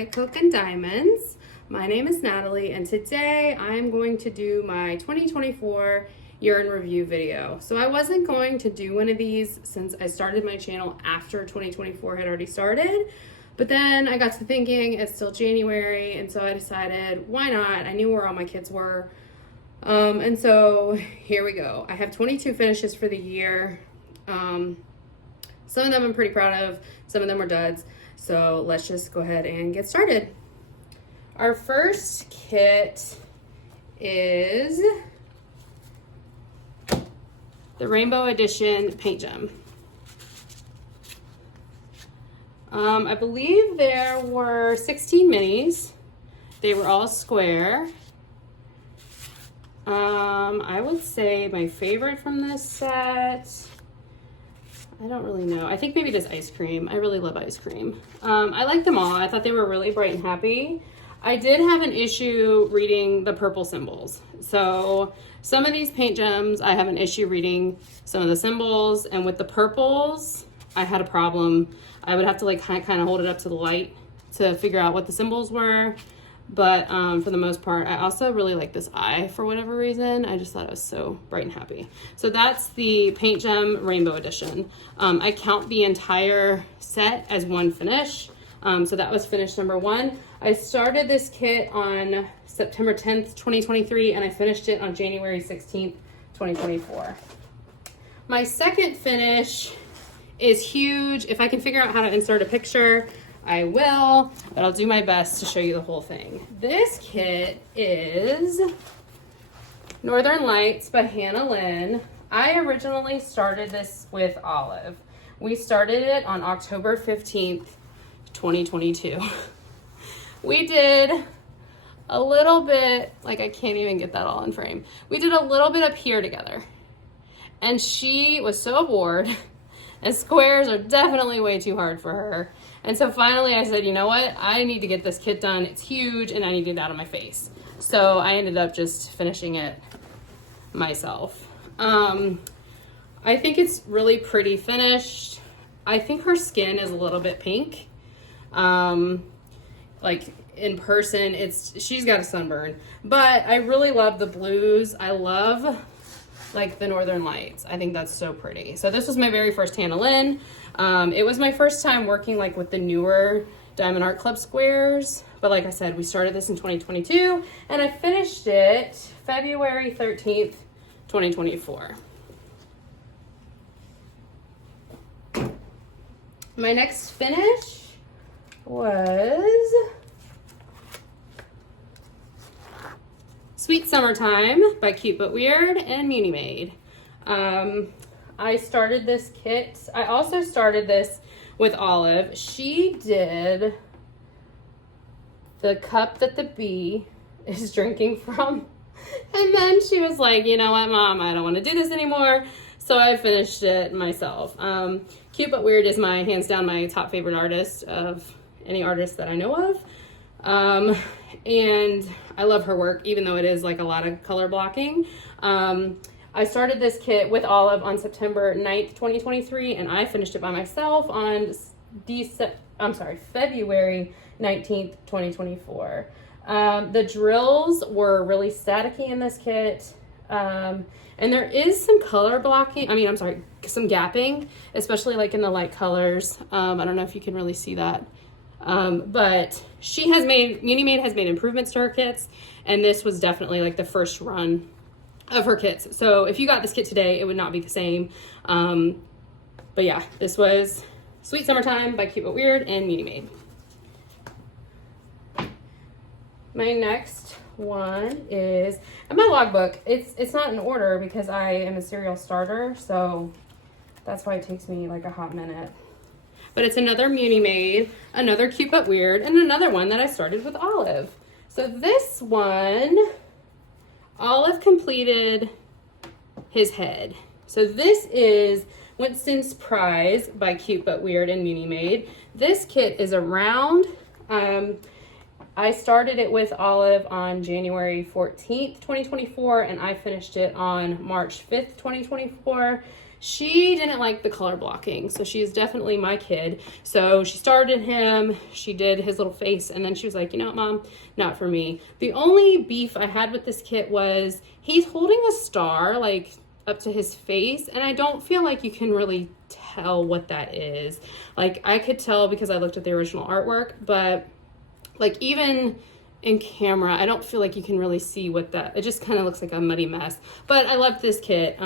Diet Coke and Diamonds. My name is Natalie, and today I'm going to do my 2024 year in review video. So I wasn't going to do one of these since I started my channel after 2024 had already started, but then I got to thinking it's still January, and so I decided, why not? I knew where all my kids were. And so here we go. I have 22 finishes for the year. Some of them I'm pretty proud of, some of them are duds. So let's just go ahead and get started. Our first kit is the Rainbow Edition Paint Gem. I believe there were 16 minis. They were all square. I would say my favorite from this set, I don't really know. I think maybe this ice cream. I really love ice cream. I like them all. I thought they were really bright and happy. I did have an issue reading the purple symbols. So some of these paint gems, I have an issue reading some of the symbols, and with the purples, I had a problem. I would have to like kind of hold it up to the light to figure out what the symbols were. But for the most part, I also really like this eye for whatever reason. I just thought it was so bright and happy. So that's the Paint Gem Rainbow Edition. I count the entire set as one finish. So that was finish number 1. I started this kit on September 10th, 2023, and I finished it on January 16th, 2024. My second finish is huge. If I can figure out how to insert a picture, I will, but I'll do my best to show you the whole thing. This kit is Northern Lights by Hannah Lynn. I originally started this with Olive. We started it on October 15th, 2022. We did a little bit, like I can't even get that all in frame. We did a little bit up here together. And she was so bored, and squares are definitely way too hard for her. And so finally I said, you know what? I need to get this kit done. It's huge and I need to get it out of my face. So I ended up just finishing it myself. I think it's really pretty finished. I think her skin is a little bit pink. Like in person, she's got a sunburn, but I really love the blues. I love like the Northern Lights. I think that's so pretty. So this was my very first Hannah Lynn. It was my first time working like with the newer Diamond Art Club squares. But like I said, we started this in 2022 and I finished it February 13th, 2024. My next finish was Sweet Summertime by Cute But Weird and Muni Made. I started this kit. I also started this with Olive. She did the cup that the bee is drinking from. And then she was like, you know what, Mom, I don't want to do this anymore. So I finished it myself. Cute But Weird is hands down my top favorite artist of any artist that I know of. And I love her work, even though it is like a lot of color blocking. I started this kit with Olive on September 9th, 2023, and I finished it by myself on February 19th, 2024. The drills were really staticky in this kit. And there is some color blocking, some gapping, especially like in the light colors. I don't know if you can really see that. But Muni Made has made improvements to her kits, and this was definitely like the first run of her kits. So if you got this kit today, it would not be the same. But yeah, this was Sweet Summertime by Cute But Weird and Muni Made. My next one is, in my logbook, it's not in order because I am a serial starter, so that's why it takes me like a hot minute. But it's another Muni Made, another Cute But Weird, and another one that I started with Olive. So this one, Olive completed his head. So this is Winston's Prize by Cute But Weird and Muni Made. This kit is a round. I started it with Olive on January 14th, 2024, and I finished it on March 5th, 2024. she didn't like the color blocking. So she is definitely my kid. So she started him, she did his little face, and then she was like, you know what, Mom, not for me. The only beef I had with this kit was he's holding a star like up to his face, and I don't feel like you can really tell what that is. Like I could tell because I looked at the original artwork, but like even in camera, I don't feel like you can really see what that, it just kind of looks like a muddy mess. But I loved this kit.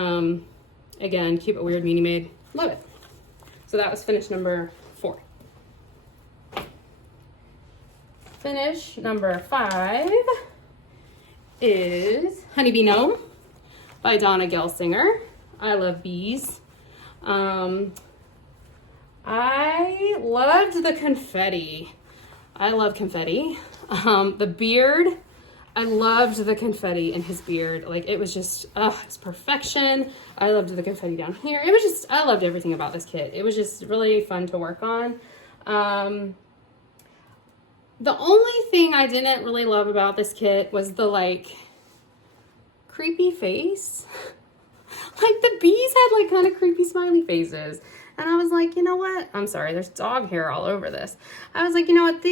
Again, Keep It Weird, Meanie Made, love it. So that was finish number 4. Finish number 5 is Honey Be Gnome by Donna Gelsinger. I love bees. I loved the confetti. I love confetti. The beard, I loved the confetti in his beard. Like it was just, it's perfection. I loved the confetti down here. It was just, I loved everything about this kit. It was just really fun to work on. The only thing I didn't really love about this kit was the like creepy face. Like the bees had like kind of creepy smiley faces. And I was like, you know what? I'm sorry, there's dog hair all over this. I was like, you know what?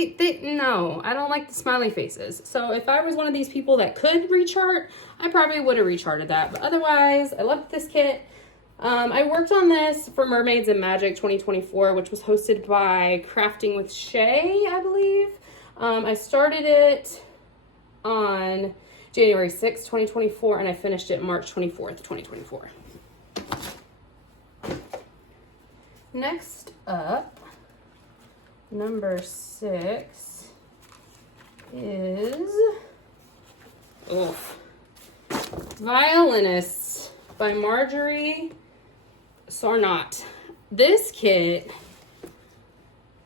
No, I don't like the smiley faces. So if I was one of these people that could rechart, I probably would have recharted that. But otherwise, I loved this kit. I worked on this for Mermaids and Magic 2024, which was hosted by Crafting with Shay, I believe. I started it on January 6th, 2024, and I finished it March 24th, 2024. Next up, number 6 is Violinists by Marjorie Sarnot. This kit,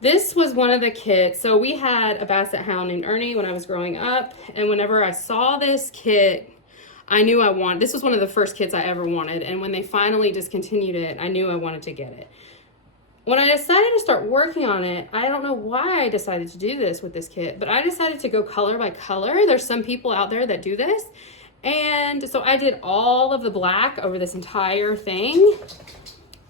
this was one of the kits. So we had a basset hound named Ernie when I was growing up, and whenever I saw this kit, I knew I wanted, this was one of the first kits I ever wanted, and when they finally discontinued it, I knew I wanted to get it. When I decided to start working on it, I don't know why I decided to do this with this kit, but I decided to go color by color. There's some people out there that do this. And so I did all of the black over this entire thing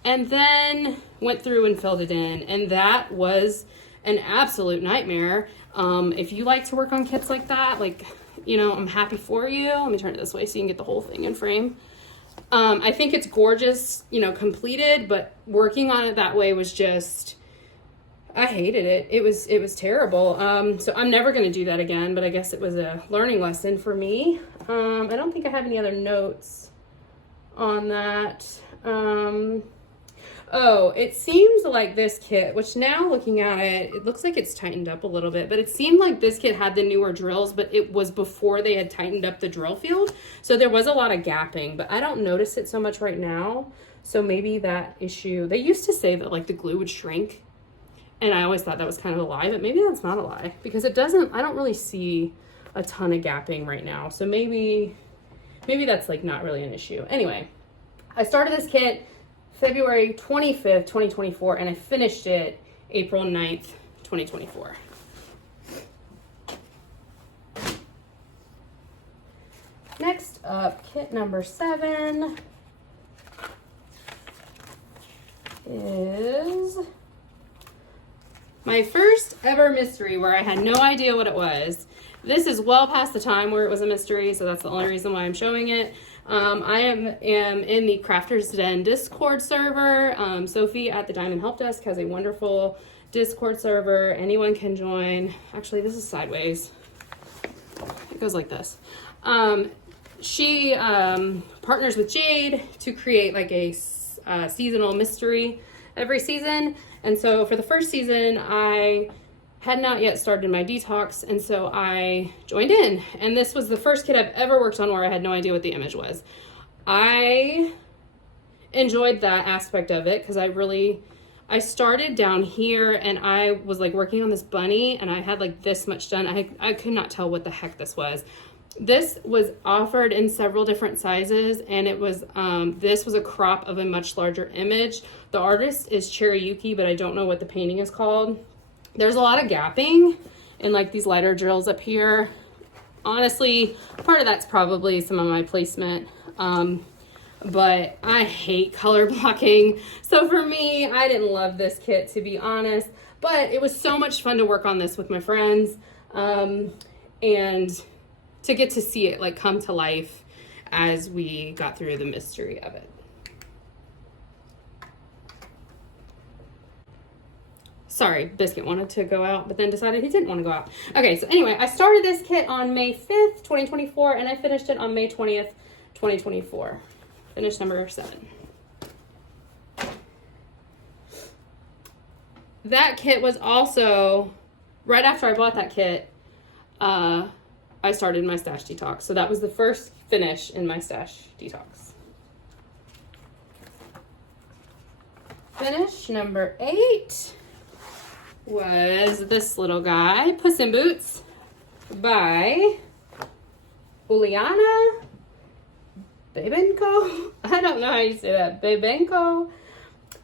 and then went through and filled it in. And that was an absolute nightmare. If you like to work on kits like that, like, you know, I'm happy for you. Let me turn it this way so you can get the whole thing in frame. I think it's gorgeous, you know, completed, but working on it that way was just, I hated it. It was terrible. So I'm never going to do that again, but I guess it was a learning lesson for me. I don't think I have any other notes on that. Oh, it seems like this kit, which now looking at it, it looks like it's tightened up a little bit, but it seemed like this kit had the newer drills, but it was before they had tightened up the drill field. So there was a lot of gapping, but I don't notice it so much right now. So maybe that issue, they used to say that like the glue would shrink, and I always thought that was kind of a lie, but maybe that's not a lie because it doesn't, I don't really see a ton of gapping right now. So maybe that's like not really an issue. Anyway, I started this kit February 25th, 2024, and I finished it April 9th, 2024. Next up, kit number 7 is my first ever mystery where I had no idea what it was. This is well past the time where it was a mystery, so that's the only reason why I'm showing it. I am in the Crafters Den Discord server. Sophie at the Diamond Help Desk has a wonderful Discord server. Anyone can join. Actually, this is sideways. It goes like this. She partners with Jade to create like a seasonal mystery every season. And so for the first season, I had not yet started my detox, and so I joined in. And this was the first kit I've ever worked on where I had no idea what the image was. I enjoyed that aspect of it because I started down here and I was like working on this bunny and I had like this much done. I could not tell what the heck this was. This was offered in several different sizes, and it was this was a crop of a much larger image. The artist is Cherryuki, but I don't know what the painting is called. There's a lot of gapping in like these lighter drills up here. Honestly, part of that's probably some of my placement. but I hate color blocking. So for me, I didn't love this kit, to be honest, but it was so much fun to work on this with my friends, and to get to see it like come to life as we got through the mystery of it. Sorry, Biscuit wanted to go out, but then decided he didn't want to go out. Okay, so anyway, I started this kit on May 5th, 2024, and I finished it on May 20th, 2024. Finish number 7. That kit was also, right after I bought that kit, I started my stash detox. So that was the first finish in my stash detox. Finish number 8 was this little guy, Puss in Boots by Uliana Babenko. I don't know how you say that. Babenko.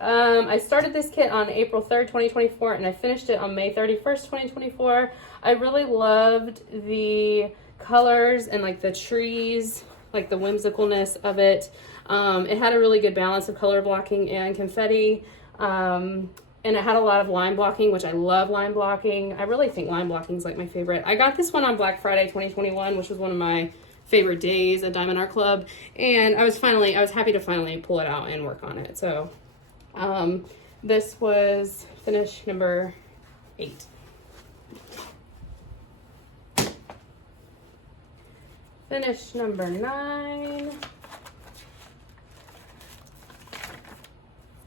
I started this kit on April 3rd, 2024, and I finished it on May 31st, 2024. I really loved the colors and like the trees, like the whimsicalness of it. It had a really good balance of color blocking and confetti. And it had a lot of line blocking, which I love line blocking. I really think line blocking is like my favorite. I got this one on Black Friday 2021, which was one of my favorite days at Diamond Art Club. And I was happy to finally pull it out and work on it. So this was finish number 8. Finish number 9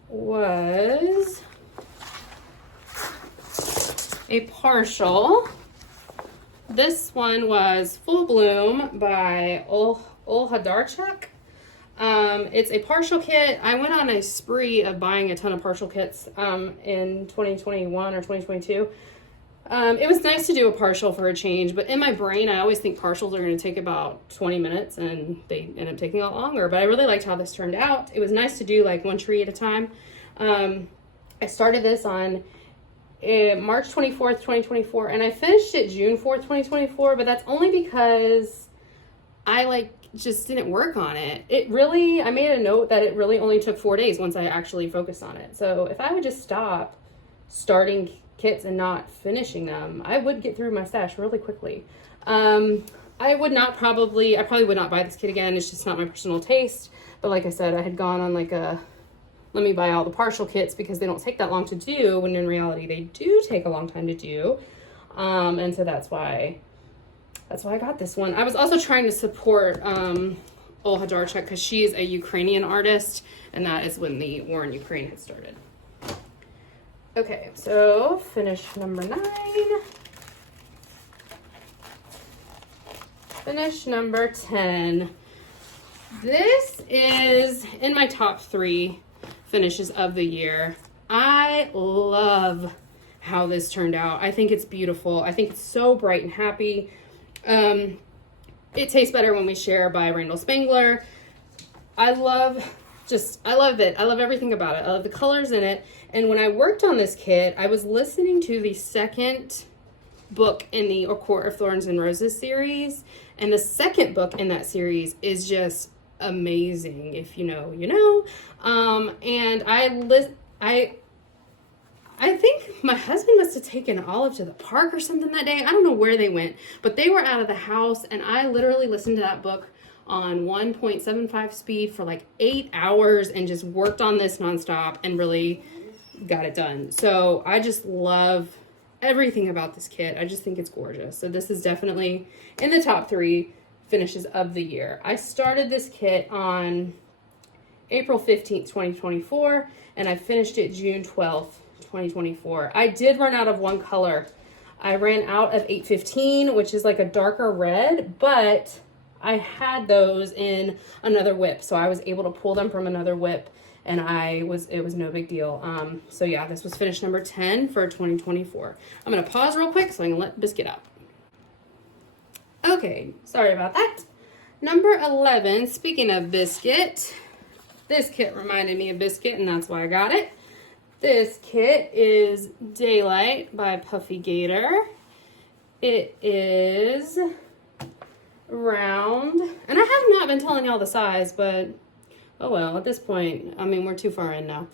was a partial. This one was Full Bloom by Olhadarchuk. It's a partial kit. I went on a spree of buying a ton of partial kits in 2021 or 2022. It was nice to do a partial for a change, but in my brain, I always think partials are going to take about 20 minutes, and they end up taking a lot longer. But I really liked how this turned out. It was nice to do like one tree at a time. I started this on March 24th, 2024, and I finished it June 4th, 2024, but that's only because I just didn't work on it. I made a note that it really only took 4 days once I actually focused on it. So if I would just stop starting kits and not finishing them, I would get through my stash really quickly. I probably would not buy this kit again. It's just not my personal taste. But like I said, I had gone on let me buy all the partial kits because they don't take that long to do, when in reality they do take a long time to do. And so that's why I got this one. I was also trying to support Olhadarchuk because she's a Ukrainian artist, and that is when the war in Ukraine had started. Okay, so finish number 9. Finish number 10. This is in my top 3 finishes of the year. I love how this turned out. I think it's beautiful. I think it's so bright and happy. It Tastes Better When We Share by Randall Spangler. I love it. I love everything about it. I love the colors in it. And when I worked on this kit, I was listening to the second book in the A Court of Thorns and Roses series. And the second book in that series is just amazing. If you know, you know. And I think my husband must have taken Olive to the park or something that day. I don't know where they went, but they were out of the house, and I literally listened to that book on 1.75 speed for like 8 hours and just worked on this nonstop and really got it done. So I just love everything about this kit. I just think it's gorgeous. So this is definitely in the top 3 finishes of the year. I started this kit on April 15th, 2024, and I finished it June 12th, 2024. I did run out of one color. I ran out of 815, which is like a darker red, but I had those in another whip, so I was able to pull them from another whip, and it was no big deal. So yeah, this was finish number 10 for 2024. I'm gonna pause real quick so I can let Biscuit out. Okay, sorry about that. Number 11, speaking of Biscuit, this kit reminded me of Biscuit, and that's why I got it. This kit is Daylight by Puffy Gator. It is round, and I have not been telling y'all the size, but Oh well, at this point, I mean, we're too far in now.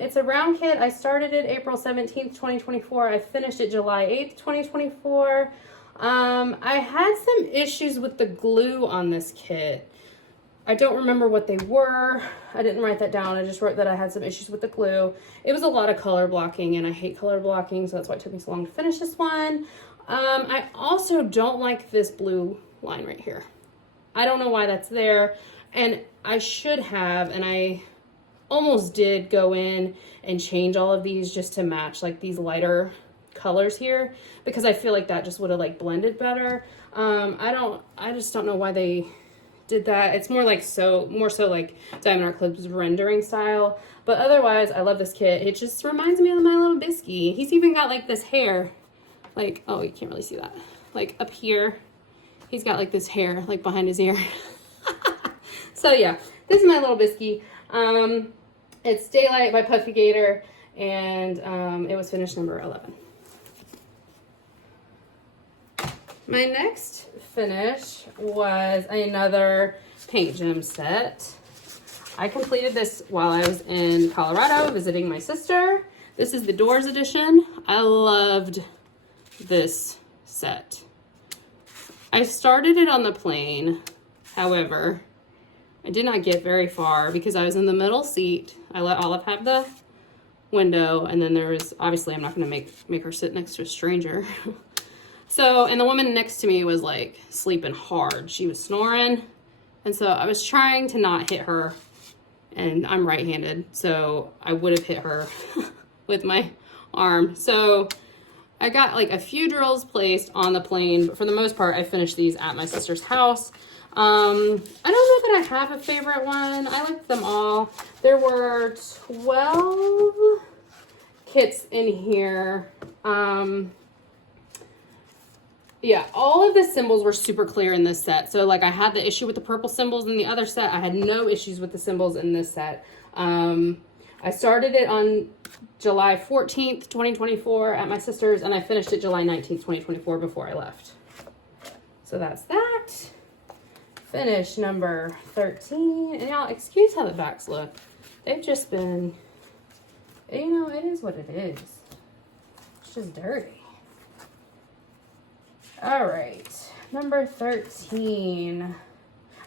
It's a round kit. I started it April 17th, 2024. I finished it July 8th, 2024. I had some issues with the glue on this kit. I don't remember what they were. I didn't write that down. I just wrote that I had some issues with the glue. It was a lot of color blocking, and I hate color blocking, so that's why it took me so long to finish this one. I also don't like this blue line right here. I don't know why that's there, and I should have, and I almost did go in and change all of these just to match like these lighter colors here, because I feel like that just would have like blended better. I just don't know why they did that. It's more so like Diamond Art Club's rendering style. But otherwise, I love this kit. It just reminds me of My Little Biscuit. He's even got like this hair, like, oh, you can't really see that. Like up here, he's got like this hair like behind his ear. So yeah, this is My Little Biscuit. It's Daylight by Puffy Gator, and it was finished number 11. My next finish was another paint gem set. I completed this while I was in Colorado visiting my sister. This is the Doors edition. I loved this set. I started it on the plane. However, I did not get very far because I was in the middle seat. I let Olive have the window, and then there was, obviously I'm not gonna make her sit next to a stranger. So, and the woman next to me was like sleeping hard. She was snoring. And so I was trying to not hit her, and I'm right-handed, so I would have hit her with my arm. So I got like a few drills placed on the plane, but for the most part, I finished these at my sister's house. I don't know that I have a favorite one. I liked them all. There were 12 kits in here. Yeah, all of the symbols were super clear in this set. So like I had the issue with the purple symbols in the other set. I had no issues with the symbols in this set. I started it on July 14th, 2024 at my sister's, and I finished it July 19th, 2024 before I left. So that's that. Finish number 13. And y'all, excuse how the backs look. They've just been, you know, it is what it is. It's just dirty. All right, number 13.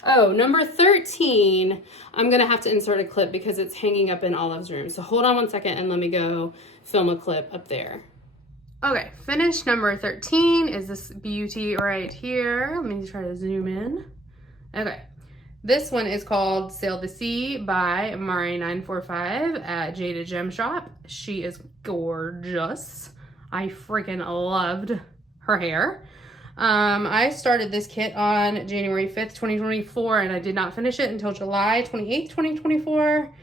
Oh, number 13, I'm gonna have to insert a clip because it's hanging up in Olive's room. So hold on one second and let me go film a clip up there. Okay, finish number 13 is this beauty right here. Let me try to zoom in. Okay, this one is called Sail the Sea by Mari945 at Jada Gem Shop. She is gorgeous. I freaking loved her hair. I started this kit on January 5th, 2024, and I did not finish it until July 28th, 2024.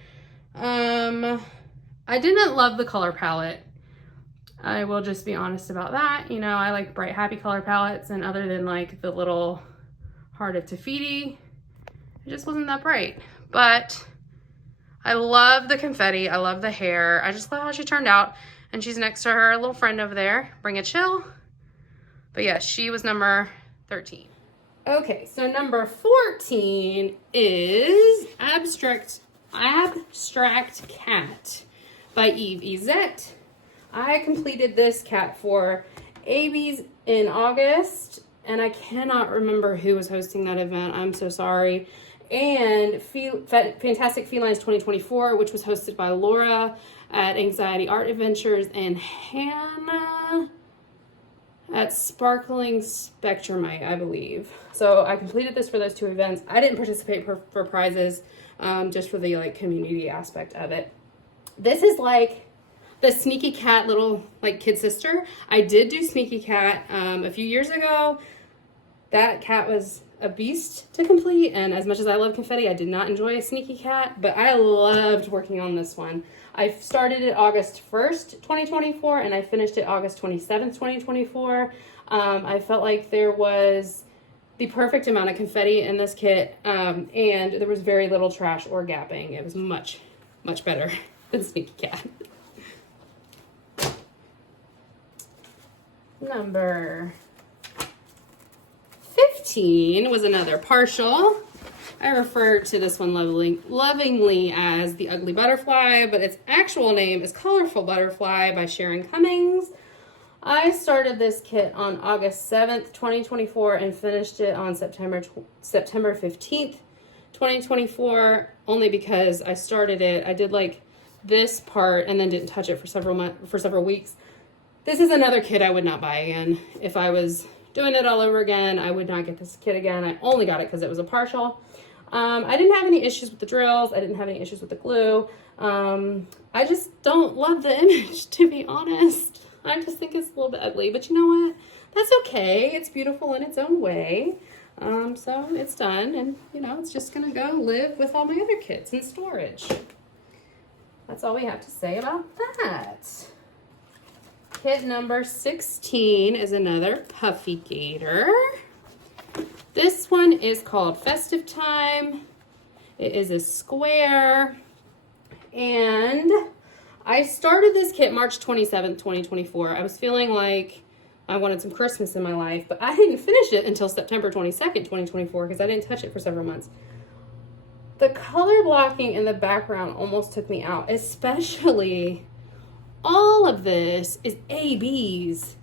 I didn't love the color palette. I will just be honest about that. You know, I like bright, happy color palettes, and other than like the little Heart of Tafiti, it just wasn't that bright. But I love the confetti. I love the hair. I just love how she turned out. And she's next to her little friend over there. Bring a chill. But yeah, she was number 13. Okay, so number 14 is Abstract Cat by Eve Izette. I completed this cat for AB's in August, and I cannot remember who was hosting that event. I'm so sorry. And Fantastic Felines 2024, which was hosted by Laura at Anxiety Art Adventures and Hannah at Sparkling Spectrumite, I believe. So I completed this for those two events. I didn't participate for prizes, just for the like community aspect of it. This is like the Sneaky Cat little like kid sister. I did do Sneaky Cat a few years ago. That cat was a beast to complete, and as much as I love confetti, I did not enjoy a Sneaky Cat, but I loved working on this one. I started it August 1st, 2024, and I finished it August 27th, 2024. I felt like there was the perfect amount of confetti in this kit, and there was very little trash or gapping. It was much, much better than Sneaky Cat. Number 15 was another partial. I refer to this one lovingly as the Ugly Butterfly, but its actual name is Colorful Butterfly by Sharon Cummings. I started this kit on August 7th, 2024 and finished it on September 15th, 2024, only because I started it. I did like this part and then didn't touch it for several weeks. This is another kit I would not buy again. If I was doing it all over again, I would not get this kit again. I only got it because it was a partial. I didn't have any issues with the drills. I didn't have any issues with the glue. I just don't love the image, to be honest. I just think it's a little bit ugly, but you know what? That's okay. It's beautiful in its own way. So it's done, and you know, it's just gonna go live with all my other kits in storage. That's all we have to say about that. Kit number 16 is another Puffy Gator. This one is called Festive Time. It is a square, and I started this kit March 27th, 2024. I was feeling like I wanted some Christmas in my life, but I didn't finish it until September 22nd, 2024, because I didn't touch it for several months. The color blocking in the background almost took me out, especially all of this is ABs,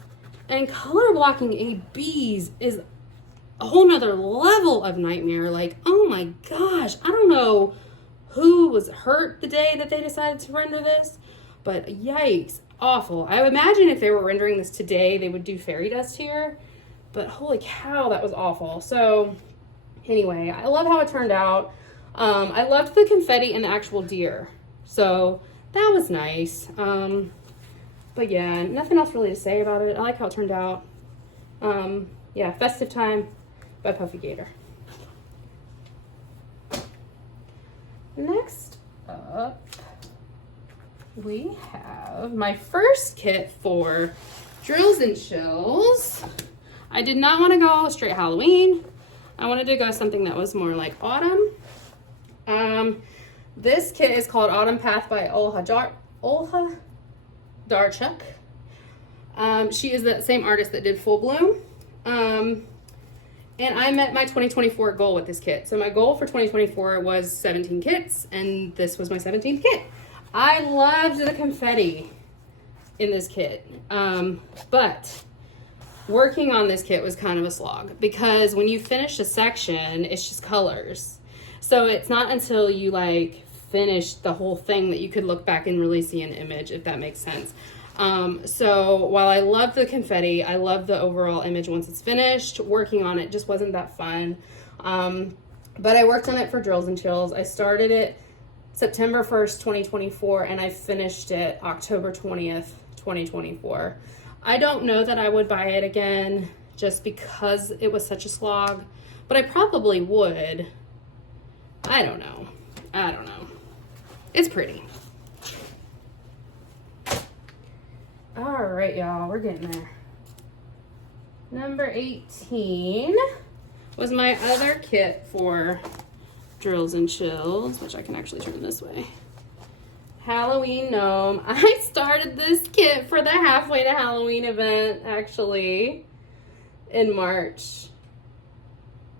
and color blocking ABs is a whole nother level of nightmare. Like, oh my gosh, I don't know who was hurt the day that they decided to render this, but yikes, awful. I imagine if they were rendering this today, they would do fairy dust here, but holy cow, that was awful. So anyway, I love how it turned out. I loved the confetti and the actual deer, so that was nice. But yeah, nothing else really to say about it. I like how it turned out. Yeah, Festive Time by Puffy Gator. Next up, we have my first kit for Drills and Chills. I did not want to go straight Halloween. I wanted to go something that was more like autumn. This kit is called Autumn Path by Olha Darchuk. She is the same artist that did Full Bloom. And I met my 2024 goal with this kit. So my goal for 2024 was 17 kits, and this was my 17th kit. I loved the confetti in this kit. But working on this kit was kind of a slog, because when you finish a section, it's just colors. So it's not until you like finish the whole thing that you could look back and really see an image, if that makes sense. So while I love the confetti, I love the overall image once it's finished. Working on it just wasn't that fun. But I worked on it for Drills and Chills. I started it September 1st, 2024, and I finished it October 20th, 2024. I don't know that I would buy it again just because it was such a slog, but I probably would. I don't know. It's pretty. All right, y'all, we're getting there. Number 18 was my other kit for Drills and Chills, which I can actually turn this way. Halloween Gnome. I started this kit for the Halfway to Halloween event, actually, in March.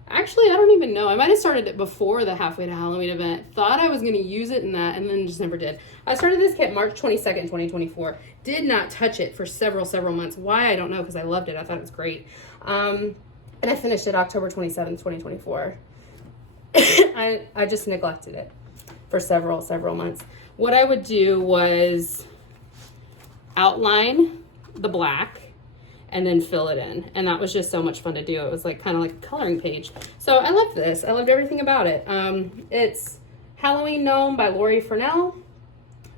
Actually, I don't even know. I might have started it before the Halfway to Halloween event. Thought I was going to use it in that, and then just never did. I started this kit March 22nd, 2024. Did not touch it for several months. Why? I don't know, because I loved it. I thought it was great. And I finished it October 27th, 2024. I just neglected it for several months. What I would do was outline the black and then fill it in. And that was just so much fun to do. It was like kind of like a coloring page. So I loved this. I loved everything about it. It's Halloween Gnome by Lori Furnell,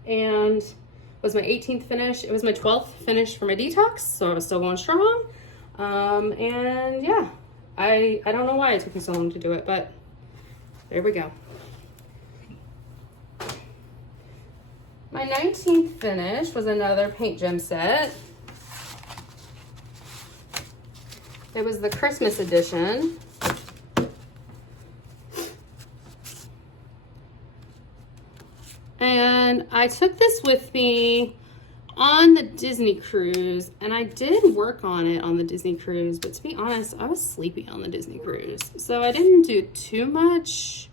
and was my 18th finish. It was my 12th finish for my detox, so I was still going strong. And yeah, I don't know why it took me so long to do it, but there we go. My 19th finish was another paint gem set. It was the Christmas edition. And I took this with me on the Disney cruise, and I did work on it on the Disney cruise, but to be honest, I was sleepy on the Disney cruise, so I didn't do too much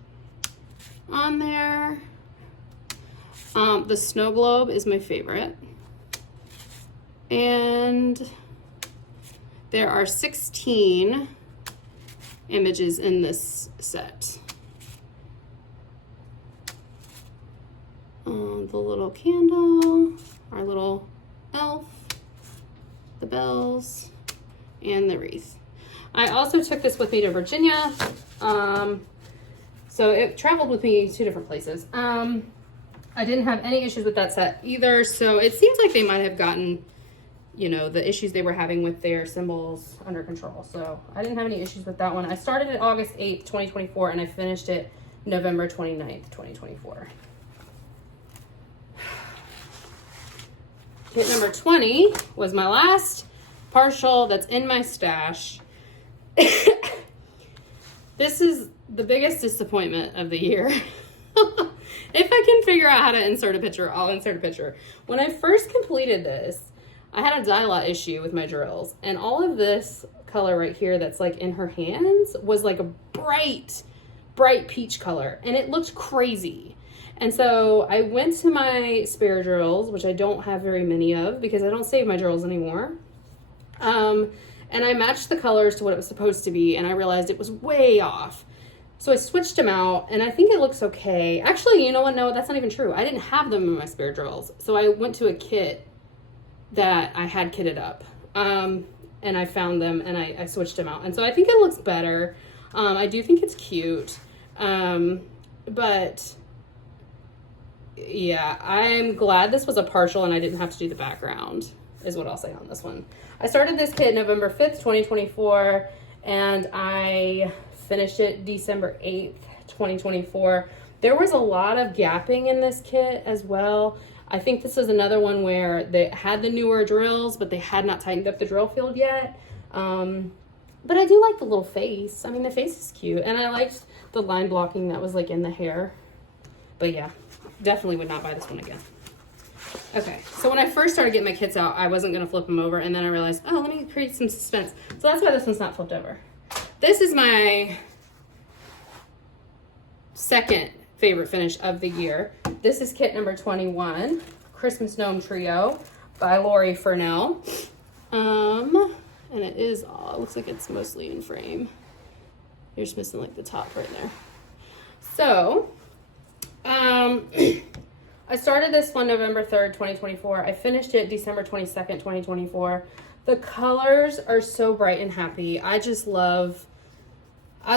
on there. The snow globe is my favorite, and there are 16 images in this set. The little candle, our little elf, the bells, and the wreath. I also took this with me to Virginia. So it traveled with me 2 different places. I didn't have any issues with that set either. So it seems like they might have gotten, you know, the issues they were having with their symbols under control. So I didn't have any issues with that one. I started it August 8th, 2024, and I finished it November 29th, 2024. Kit number 20 was my last partial that's in my stash. This is the biggest disappointment of the year. If I can figure out how to insert a picture, I'll insert a picture. When I first completed this, I had a dye lot issue with my drills, and all of this color right here that's like in her hands was like a bright peach color, and it looked crazy. And so I went to my spare drills, which I don't have very many of because I don't save my drills anymore. And I matched the colors to what it was supposed to be, and I realized it was way off. So I switched them out, and I think it looks okay. Actually, you know what? No, that's not even true. I didn't have them in my spare drills. So I went to a kit that I had kitted up, and I found them, and I switched them out. And so I think it looks better. I do think it's cute. But yeah, I'm glad this was a partial and I didn't have to do the background, is what I'll say on this one. I started this kit November 5th, 2024, and I finished it December 8th, 2024. There was a lot of gapping in this kit as well. I think this is another one where they had the newer drills, but they had not tightened up the drill field yet. But I do like the little face. I mean, the face is cute, and I liked the line blocking that was like in the hair. But yeah, definitely would not buy this one again. Okay, so when I first started getting my kits out, I wasn't gonna flip them over, and then I realized, oh, let me create some suspense. So that's why this one's not flipped over. This is my second favorite finish of the year. This is kit number 21, Christmas Gnome Trio by Lori Furnell. And it is, it looks like it's mostly in frame. You're just missing like the top right there. So, I started this one November 3rd, 2024. I finished it December 22nd, 2024. The colors are so bright and happy. I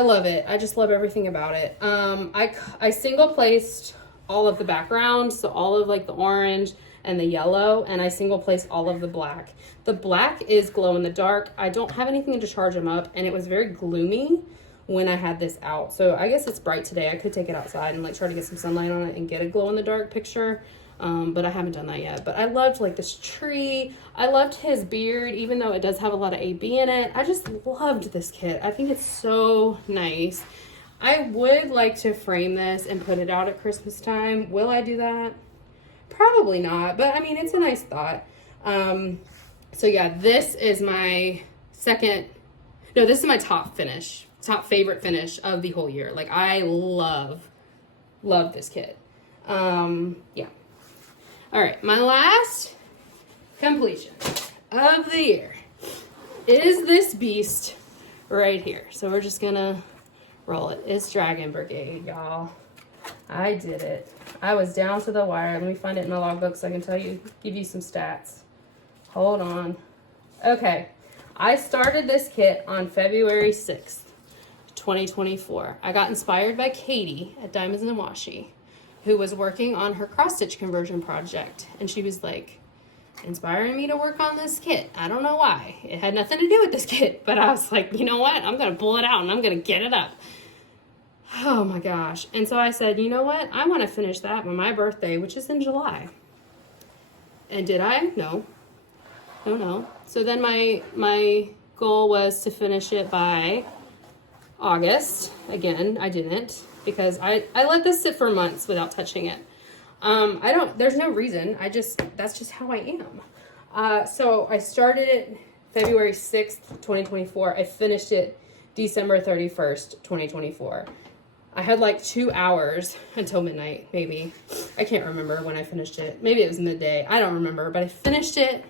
love it. I just love everything about it. I single placed all of the background, so all of like the orange and the yellow, and I single placed all of the black. The black is glow in the dark. I don't have anything to charge them up, and it was very gloomy when I had this out. So I guess it's bright today. I could take it outside and like try to get some sunlight on it and get a glow in the dark picture. But I haven't done that yet. But I loved like this tree. I loved his beard, even though it does have a lot of AB in it. I just loved this kit. I think it's so nice. I would like to frame this and put it out at Christmas time. Will I do that? Probably not, but I mean, it's a nice thought. So yeah, this is my this is my top favorite finish of the whole year. Like, I love this kit. Yeah. All right, my last completion of the year is this beast right here. So we're just gonna roll it. It's Dragon Brigade, y'all. I did it. I was down to the wire. Let me find it in my logbook so I can give you some stats. Hold on. Okay, I started this kit on February 6th, 2024. I got inspired by Katie at Diamonds and Washi, who was working on her cross-stitch conversion project. And she was like, inspiring me to work on this kit. I don't know why. It had nothing to do with this kit, but I was like, you know what? I'm going to pull it out and I'm going to get it up. Oh my gosh. And so I said, you know what? I want to finish that by my birthday, which is in July. And did I? No. No. So then my goal was to finish it by August. Again, I didn't, because I let this sit for months without touching it. There's no reason. That's just how I am. So I started it February 6th, 2024. I finished it December 31st, 2024. I had like 2 hours until midnight, maybe. I can't remember when I finished it. Maybe it was midday. I don't remember, but I finished it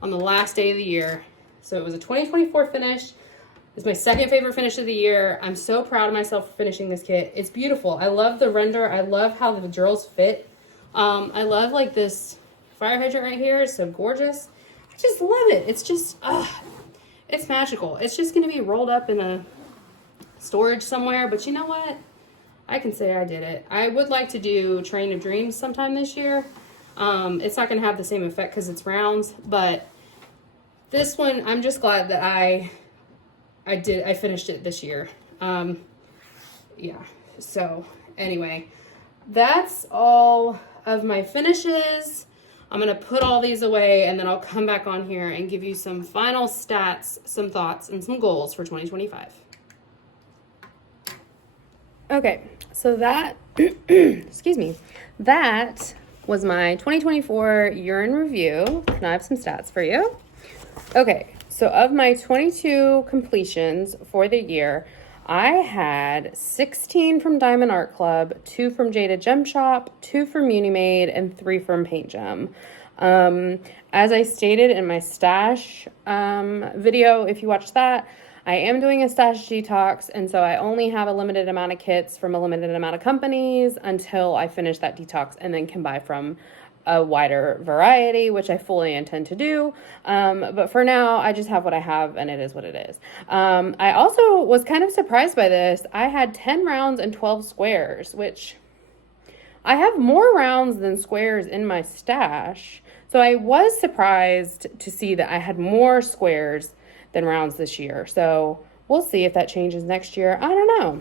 on the last day of the year. So it was a 2024 finish. It's my second favorite finish of the year. I'm so proud of myself for finishing this kit. It's beautiful. I love the render. I love how the drills fit. I love like this fire hydrant right here. It's so gorgeous. I just love it. It's just, it's magical. It's just going to be rolled up in a storage somewhere, but you know what? I can say I did it. I would like to do Train of Dreams sometime this year. It's not going to have the same effect because it's rounds, but this one, I'm just glad that I finished it this year. Yeah, so anyway, that's all of my finishes. I'm going to put all these away, and then I'll come back on here and give you some final stats, some thoughts, and some goals for 2025. Okay, so that, excuse me, that was my 2024 year in review. And I have some stats for you. Okay, so of my 22 completions for the year, I had 16 from Diamond Art Club, 2 from Jada Gem Shop, 2 from Unimade, and 3 from Paint Gem. As I stated in my stash video, if you watched that, I am doing a stash detox, and so I only have a limited amount of kits from a limited amount of companies until I finish that detox and then can buy from a wider variety, which I fully intend to do. But for now, I just have what I have, and it is what it is. I also was kind of surprised by this. I had 10 rounds and 12 squares, which I have more rounds than squares in my stash. So I was surprised to see that I had more squares than rounds this year. So we'll see if that changes next year. I don't know.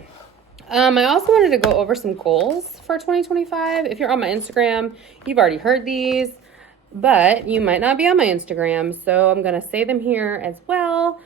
I also wanted to go over some goals for 2025. If you're on my Instagram, you've already heard these, but you might not be on my Instagram, so I'm going to say them here as well.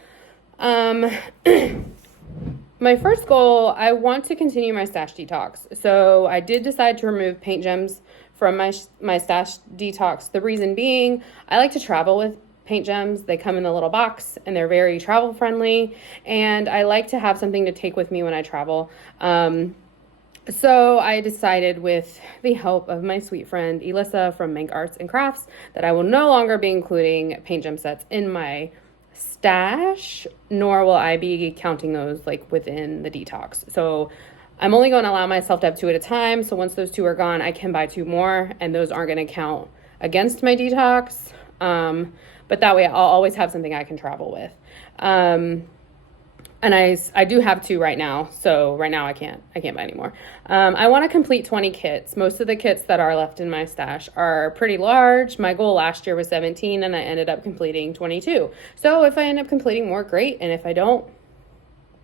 My first goal, I want to continue my stash detox. So I did decide to remove paint gems from my stash detox. The reason being, I like to travel with paint gems. They come in a little box and they're very travel friendly, and I like to have something to take with me when I travel. So I decided, with the help of my sweet friend Elissa from Mank Arts and Crafts, that I will no longer be including paint gem sets in my stash, nor will I be counting those like within the detox. So I'm only going to allow myself to have 2 at a time. So once those 2 are gone, I can buy 2 more, and those aren't going to count against my detox. But that way I'll always have something I can travel with. And I do have 2 right now. So right now I can't buy any more. I want to complete 20 kits. Most of the kits that are left in my stash are pretty large. My goal last year was 17, and I ended up completing 22. So if I end up completing more, great. And if I don't,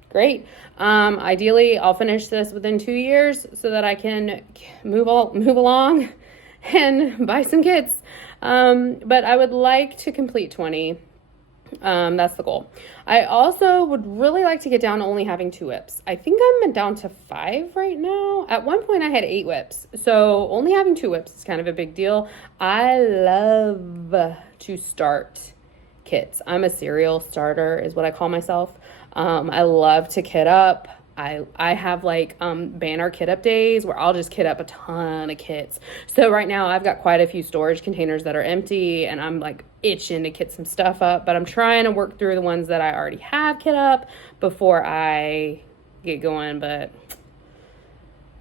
great. Ideally, I'll finish this within 2 years so that I can move along and buy some kits. But I would like to complete 20. That's the goal. I also would really like to get down to only having 2 whips. I think I'm down to 5 right now. At one point I had 8 whips. So only having 2 whips is kind of a big deal. I love to start kits. I'm a serial starter is what I call myself. I love to kit up. I have like banner kit up days where I'll just kit up a ton of kits. So right now I've got quite a few storage containers that are empty, and I'm like itching to kit some stuff up, but I'm trying to work through the ones that I already have kit up before I get going, but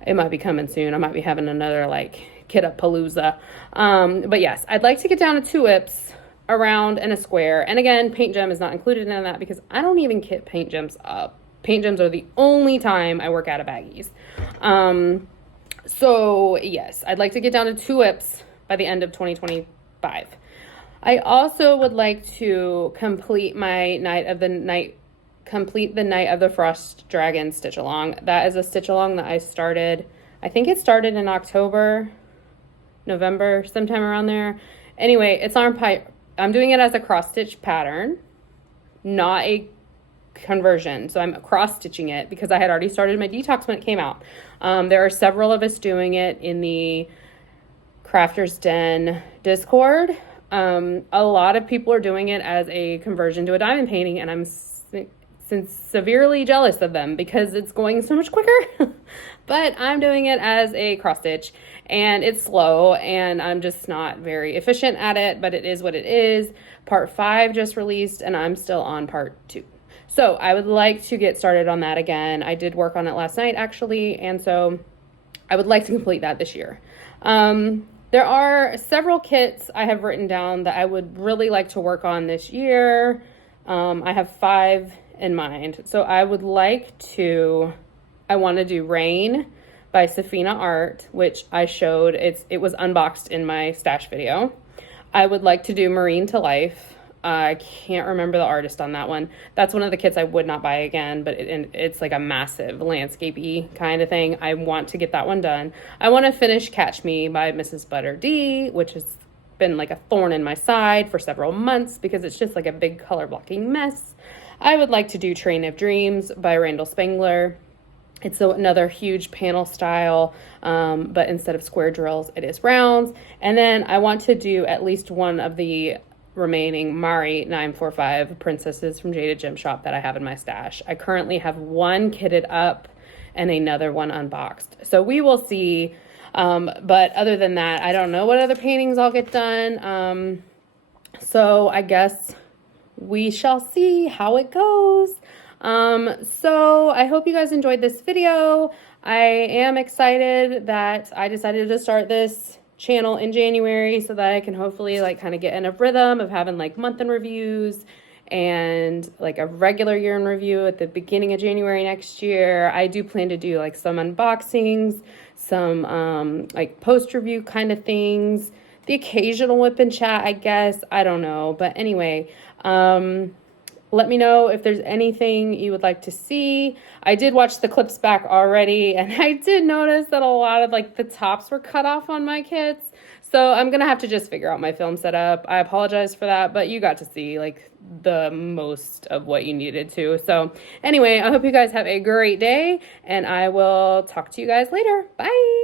it might be coming soon. I might be having another like kit up palooza. But yes, I'd like to get down to 2 whips, a round and a square. And again, paint gem is not included in that because I don't even kit paint gems up. Paint gems are the only time I work out of baggies. So yes, I'd like to get down to 2 whips by the end of 2025. I also would like to complete my Night of the Frost Dragon stitch along. That is a stitch along that I started. I think it started in October, November, sometime around there. Anyway, it's on pipe. I'm doing it as a cross stitch pattern, not a conversion. So I'm cross stitching it because I had already started my detox when it came out. There are several of us doing it in the Crafters Den Discord. A lot of people are doing it as a conversion to a diamond painting, and I'm severely jealous of them because it's going so much quicker. But I'm doing it as a cross stitch, and it's slow, and I'm just not very efficient at it, but it is what it is. Part 5 just released, and I'm still on part 2. So I would like to get started on that again. I did work on it last night, actually, and so I would like to complete that this year. There are several kits I have written down that I would really like to work on this year. I have 5 in mind. So I want to do Rain by Safina Art, which I showed. It was unboxed in my stash video. I would like to do Marine to Life. I can't remember the artist on that one. That's one of the kits I would not buy again, but it's like a massive landscape-y kind of thing. I want to get that one done. I want to finish Catch Me by Mrs. Butter D, which has been like a thorn in my side for several months because it's just like a big color blocking mess. I would like to do Train of Dreams by Randall Spangler. It's another huge panel style, but instead of square drills, it is rounds. And then I want to do at least one of the remaining Mari 945 princesses from Jaded Gem Shop that I have in my stash. I currently have one kitted up and another one unboxed. So we will see. But other than that, I don't know what other paintings I'll get done. So I guess we shall see how it goes. So I hope you guys enjoyed this video. I am excited that I decided to start this channel in January so that I can hopefully like kind of get in a rhythm of having like month in reviews and like a regular year in review at the beginning of January next year. I do plan to do like some unboxings, some like post review kind of things, the occasional whip and chat, I guess. I don't know. But anyway, let me know if there's anything you would like to see. I did watch the clips back already, and I did notice that a lot of like the tops were cut off on my kits. So I'm going to have to just figure out my film setup. I apologize for that, but you got to see like the most of what you needed to. So anyway, I hope you guys have a great day, and I will talk to you guys later. Bye.